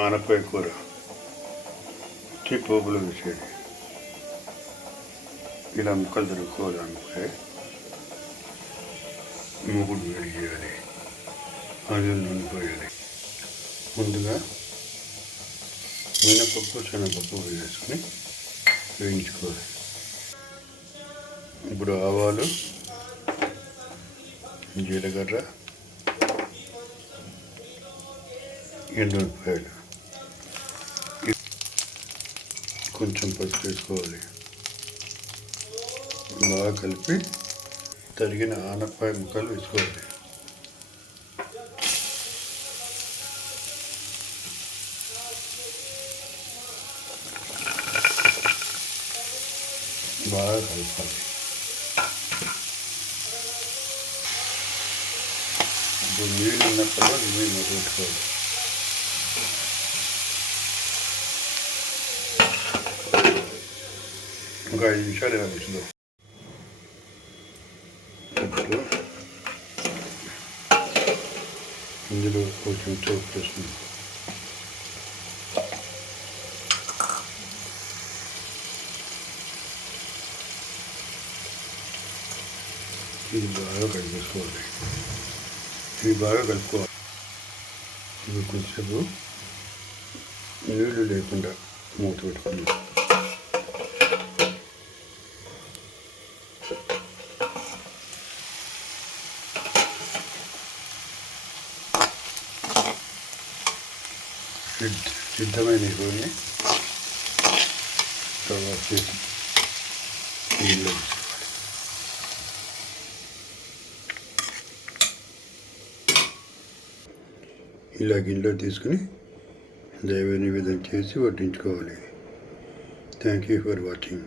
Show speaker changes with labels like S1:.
S1: ఆనపకాయ కూర. పోపులు వేసేది. ఇలా ముక్కలు తరుక్కోవాలి ఆనపకాయ మూగుడు వేడి చేయాలి అది నూనె పోయాలి ముందుగా మినపప్పు శనగపప్పు వేసుకొని వేయించుకోవాలి. ఇప్పుడు ఆవాలు జీలకర్ర ఎండుమిరపకాయలు. కొంచెం పసుపు వేసుకోవాలి బాగా కలిపి తరిగిన ఆనపకాయ ముక్కలు వేసుకోవాలి. బాగా కలపాలి. ఇప్పుడు నీళ్ళు ఉన్నప్పుడు నీళ్ళు పెట్టుకోవాలి Пока и мешали надо сюда. Неделю очень вкусно. Кибаю как бы сложный. Кибаю как сложный. Выключи, ну? Или летом, да. Мутывать ходить. సిద్ధమైన ఇవన్నీ తర్వాత చేసి నీళ్ళు ఇలా గిన్నెలో తీసుకుని దైవ నివేదన చేసి వడ్డించుకోవాలి. Thank you for watching